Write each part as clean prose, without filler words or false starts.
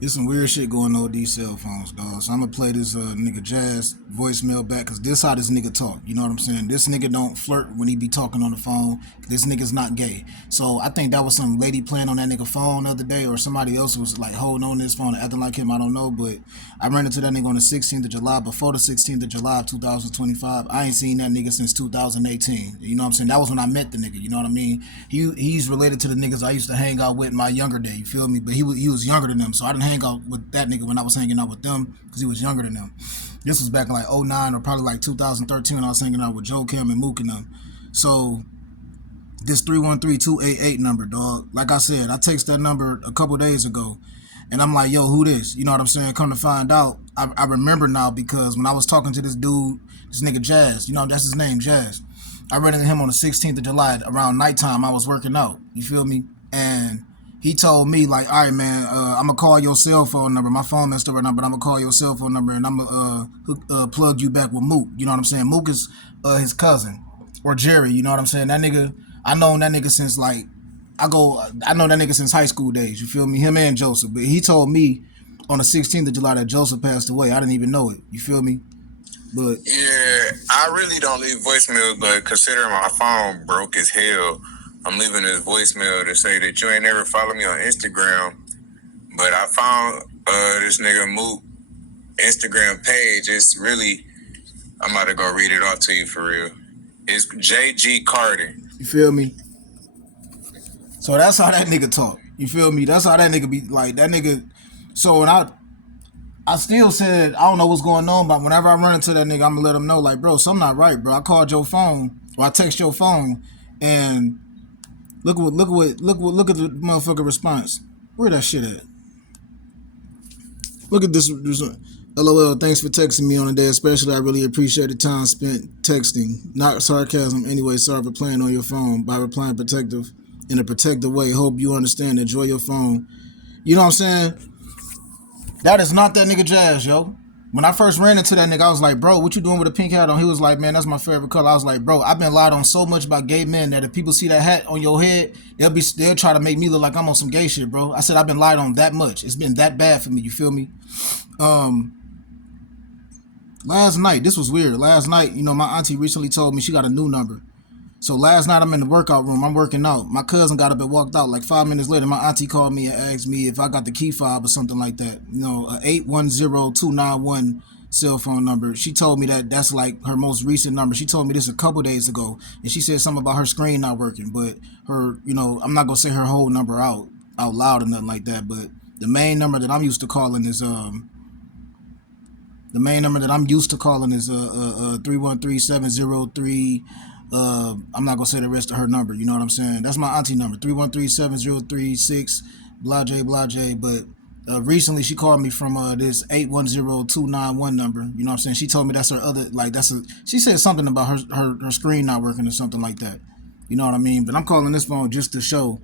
There's some weird shit going on with these cell phones, dog. So I'm gonna play this nigga Jazz voicemail back, cause this how this nigga talk. You know what I'm saying? This nigga don't flirt when he be talking on the phone. This nigga's not gay. So I think that was some lady playing on that nigga phone the other day, or somebody else was like holding on his phone and acting like him. I don't know, but I ran into that nigga on the 16th of July. Before the 16th of July of 2025, I ain't seen that nigga since 2018. You know what I'm saying? That was when I met the nigga. You know what I mean? He's related to the niggas I used to hang out with in my younger day. You feel me? But he was younger than them, so I didn't hang out with that nigga when I was hanging out with them because he was younger than them. This was back in like '09 or probably like 2013 when I was hanging out with Joe Kim and Mook and them. So this 313-288 number, dog. Like I said, I texted that number a couple days ago. And I'm like, yo, who this? You know what I'm saying? Come to find out, I remember now because when I was talking to this dude, this nigga Jazz, you know, that's his name, Jazz. I ran into him on the 16th of July around nighttime. I was working out. You feel me? And he told me, like, all right, man, I'm going to call your cell phone number. My phone messed up right now, but I'm going to call your cell phone number and I'm going to plug you back with Mook. You know what I'm saying? Mook is his cousin or Jerry. You know what I'm saying? That nigga, I known that nigga since like, I know that nigga since high school days. You feel me? Him and Joseph. But he told me on the 16th of July that Joseph passed away. I didn't even know it. You feel me? But Yeah, I really don't leave voicemails, but considering my phone broke as hell, I'm leaving this voicemail to say that you ain't never followed me on Instagram, but I found this nigga Mook Instagram page. It's really, I'm about to go read it off to you for real. It's JG Carter. you feel me? So that's how that nigga talk. You feel me? That's how that nigga be like. That nigga. So when I still said I don't know what's going on, but whenever I run into that nigga, I'm gonna let him know, like, bro, something not right, bro. I called your phone or I text your phone, and look at the motherfucker response. Where that shit at? Look at this. LOL, thanks for texting me on the day, especially. I really appreciate the time spent texting. Not sarcasm. Anyway, sorry for playing on your phone by replying protective in a protective way. Hope you understand. Enjoy your phone. You know what I'm saying? That is not that nigga Jazz, yo. When I first ran into that nigga, I was like, bro, what you doing with a pink hat on? He was like, man, that's my favorite color. I was like, bro, I've been lied on so much by gay men that if people see that hat on your head, they'll try to make me look like I'm on some gay shit, bro. I said I've been lied on that much. It's been that bad for me. You feel me? Last night, this was weird. Last night, you know, my auntie recently told me she got a new number. So last night I'm in the workout room. I'm working out. My cousin got up and walked out. Like 5 minutes later, my auntie called me and asked me if I got the key fob or something like that. You know, a 810291 cell phone number. She told me that that's like her most recent number. She told me this a couple days ago, and she said something about her screen not working. But her, you know, I'm not gonna say her whole number out loud or nothing like that. But the main number that I'm used to calling is 313-703. I'm not gonna say the rest of her number. You know what I'm saying? That's my auntie number, 313-703-6 blah j blah j. But recently she called me from this 810291 number. You know what I'm saying? She told me that's her other, like, she said something about her screen not working or something like that. You know what I mean? But I'm calling this phone just to show.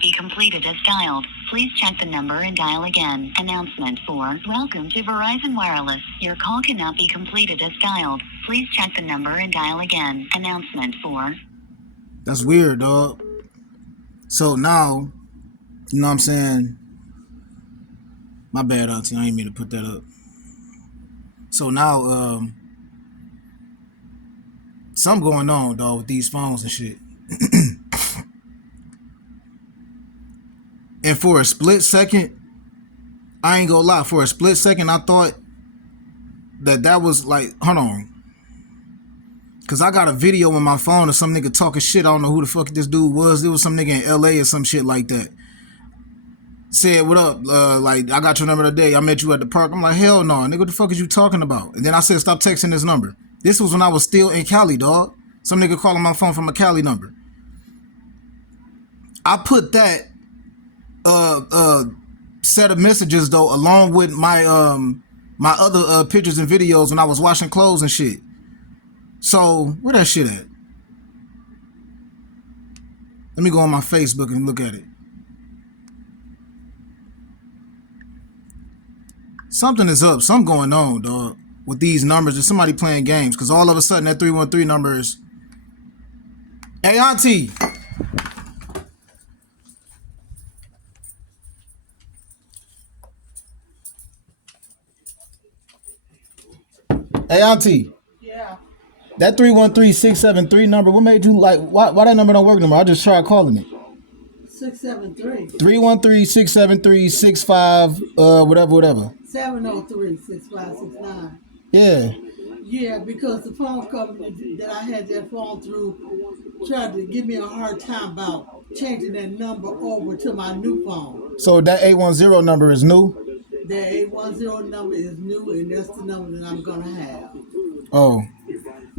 Be completed as dialed. Please check the number and dial again. Announcement for welcome to Verizon Wireless. Your call cannot be completed as dialed. Please check the number and dial again. Announcement for. That's weird, dog. So now, you know what I'm saying? My bad, auntie. I ain't mean to put that up. So now, something going on, dog, with these phones and shit. And for a split second, I ain't gonna lie, for a split second, I thought that was like, hold on. Cause I got a video on my phone of some nigga talking shit. I don't know who the fuck this dude was. It was some nigga in LA or some shit like that. Said, what up? Like, I got your number today. I met you at the park. I'm like, hell no, nigga, what the fuck is you talking about? And then I said, stop texting this number. This was when I was still in Cali, dog. Some nigga calling my phone from a Cali number. I put that set of messages though along with my my other pictures and videos when I was washing clothes and shit. So where that shit at? Let me go on my Facebook and look at it. Something is up. Something going on, dog, with these numbers. There's somebody playing games, because all of a sudden that 313 number is, hey auntie, Hey, Auntie, Yeah. that 313-673 number, what made you like, why that number don't work no more? I just tried calling it. 673. 313-673-65, whatever. 703-6569. Yeah. Yeah, because the phone company that I had that phone through tried to give me a hard time about changing that number over to my new phone. So that 810 number is new? The 810 number is new, and that's the number that I'm gonna have. Oh.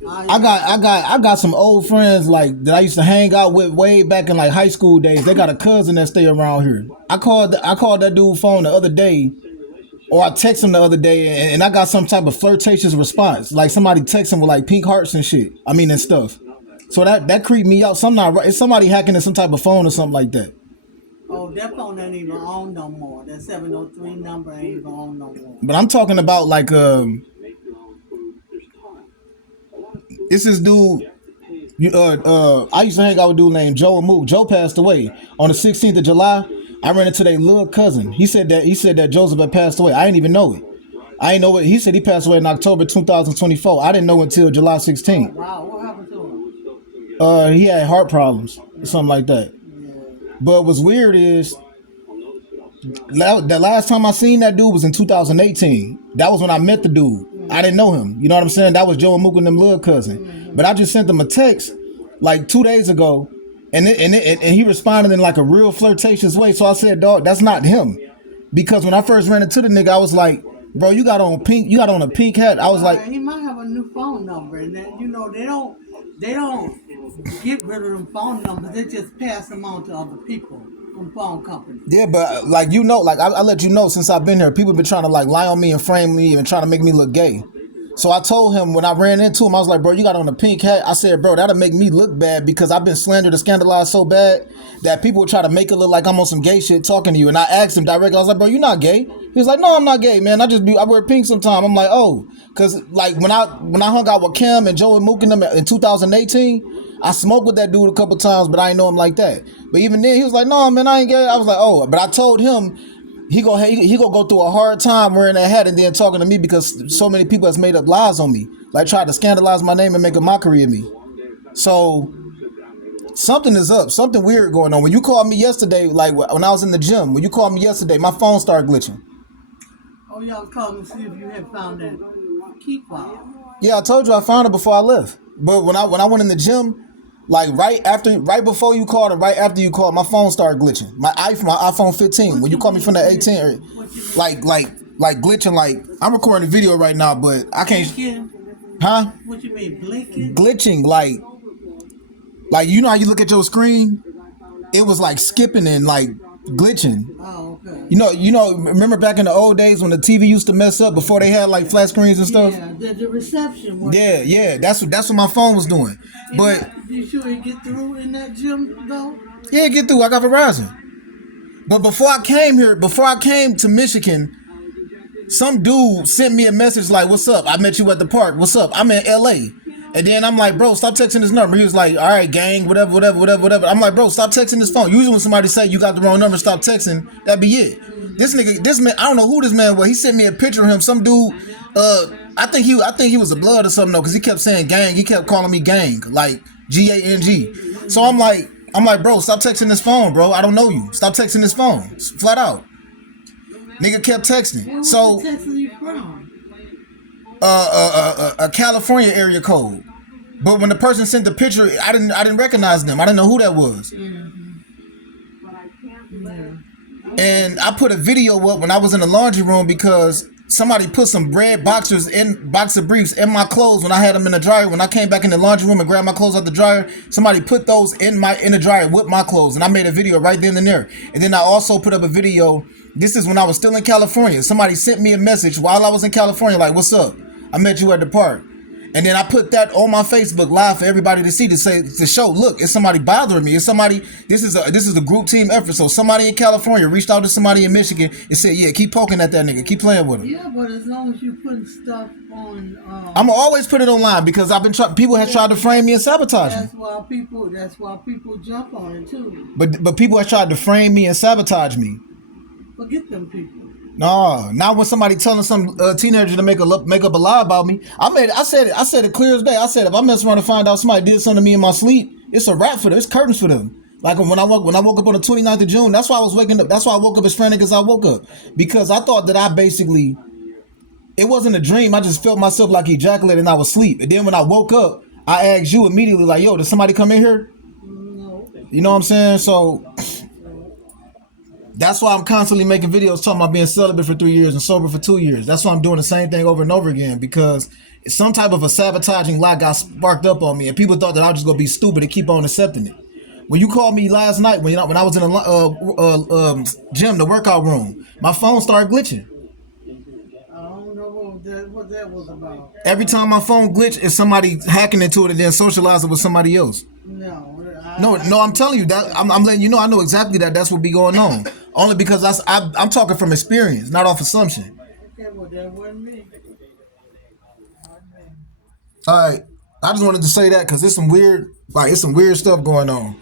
I got some old friends like that I used to hang out with way back in like high school days. They got a cousin that stay around here. I called that dude phone the other day, or I text him the other day, and I got some type of flirtatious response. Like somebody text him with like pink hearts and shit. I mean and stuff. So that creeped me out. It's somebody hacking in some type of phone or something like that. Oh, that phone ain't even on no more. That 703 number ain't even on no more. But I'm talking about like it's this dude. I used to hang out with a dude named Joe and Mook. Joe passed away on the 16th of July. I ran into their little cousin. He said that Joseph had passed away. I didn't even know it. I didn't know it. He said he passed away in October 2024. I didn't know until July 16th. Wow, what happened to him? He had heart problems or something like that. Yeah. But what's weird is the last time I seen that dude was in 2018. That was when I met the dude. I didn't know him. You know what I'm saying? That was Joe and Mook and them little cousin. But I just sent him a text like 2 days ago, and he responded in like a real flirtatious way. So I said, dog, that's not him. Because when I first ran into the nigga, I was like, bro, you got on a pink hat. I was like, he might have a new phone number, and then, they don't get rid of them phone numbers. They just pass them on to other people from phone companies. yeah, but like I let you know since I've been here, people been trying to like lie on me and frame me and trying to make me look gay. So I told him when I ran into him, I was like, bro, you got on a pink hat. I said, bro, that'll make me look bad because I've been slandered and scandalized so bad that people will try to make it look like I'm on some gay shit talking to you. And I asked him directly, I was like, bro, you not gay? He was like, no, I'm not gay, man. I wear pink sometimes. I'm like, oh, because like when I hung out with Kim and Joe and Mook and them in 2018, I smoked with that dude a couple times, but I ain't know him like that. But even then, he was like, no, man, I ain't gay. I was like, oh, but I told him he gonna go through a hard time wearing that hat and then talking to me because so many people has made up lies on me, like tried to scandalize my name and make a mockery of me. So something is up, something weird going on. When you called me yesterday, like when I was in the gym, when you called me yesterday, my phone started glitching. Oh, y'all called me to see if you had found that key file. Yeah, I told you I found it before I left. But when I went in the gym, like right before you called and right after you called, my phone started glitching. My iPhone 15. When you called me from the 18, like glitching. Like I'm recording a video right now, but I can't. Blinking? Huh? What you mean, blinking? Glitching, like you know how you look at your screen, it was like skipping and like glitching. Oh, okay. You know. Remember back in the old days when the TV used to mess up before they had like flat screens and stuff. Yeah, the reception. Yeah. That's what my phone was doing. But you sure you get through in that gym though? yeah, get through. I got Verizon. But before I came to Michigan, some dude sent me a message like, "What's up? I met you at the park. What's up? I'm in LA." And then I'm like, bro, stop texting this number. He was like, all right, gang, whatever. I'm like, bro, stop texting this phone. Usually when somebody say you got the wrong number, stop texting, that be it. This man, I don't know who this man was. He sent me a picture of him. Some dude, I think he was a blood or something though, because he kept saying gang. He kept calling me gang, like Gang. So I'm like, bro, stop texting this phone, bro. I don't know you. Stop texting this phone, flat out. Nigga kept texting. Where was So he texting you from? a California area code. But when the person sent the picture, I didn't recognize them. I didn't know who that was. Yeah. And I put a video up when I was in the laundry room because somebody put some red boxer briefs in my clothes when I had them in the dryer. When I came back in the laundry room and grabbed my clothes out the dryer, somebody put those in the dryer with my clothes, and I made a video right then and there. And then I also put up a video. This is when I was still in California. Somebody sent me a message while I was in California, like, "What's up? I met you at the park." And then I put that on my Facebook Live for everybody to see, to show, look, it's somebody bothering me. It's somebody. This is a group team effort. So somebody in California reached out to somebody in Michigan and said, yeah, keep poking at that nigga, keep playing with him. Yeah, but as long as you putting stuff on, I'm gonna always put it online because people have tried to frame me and sabotage me. That's why people jump on it too. But people have tried to frame me and sabotage me. Forget them people. No, not when somebody telling some teenager to make up a lie about me. I said it clear as day. I said if I mess around and find out somebody did something to me in my sleep, it's a wrap for them. It's curtains for them. Like when I woke up on the 29th of June, that's why I was waking up. That's why I woke up as frantic as I woke up, because I thought that I basically, it wasn't a dream. I just felt myself like ejaculated and I was asleep. And then when I woke up, I asked you immediately like, "Yo, did somebody come in here?" No. You know what I'm saying? So that's why I'm constantly making videos talking about being celibate for 3 years and sober for 2 years. That's why I'm doing the same thing over and over again, because some type of a sabotaging lie got sparked up on me, and people thought that I was just gonna be stupid and keep on accepting it. When you called me last night, when I was in the gym, the workout room, my phone started glitching. I don't know what that was about. Every time my phone glitch, it's somebody hacking into it and then socializing with somebody else. No. No, I'm telling you that I'm letting you know. I know exactly that's what be going on. Only because I'm talking from experience, not off assumption. Okay, well, that wasn't me. All right, I just wanted to say that because it's some weird stuff going on.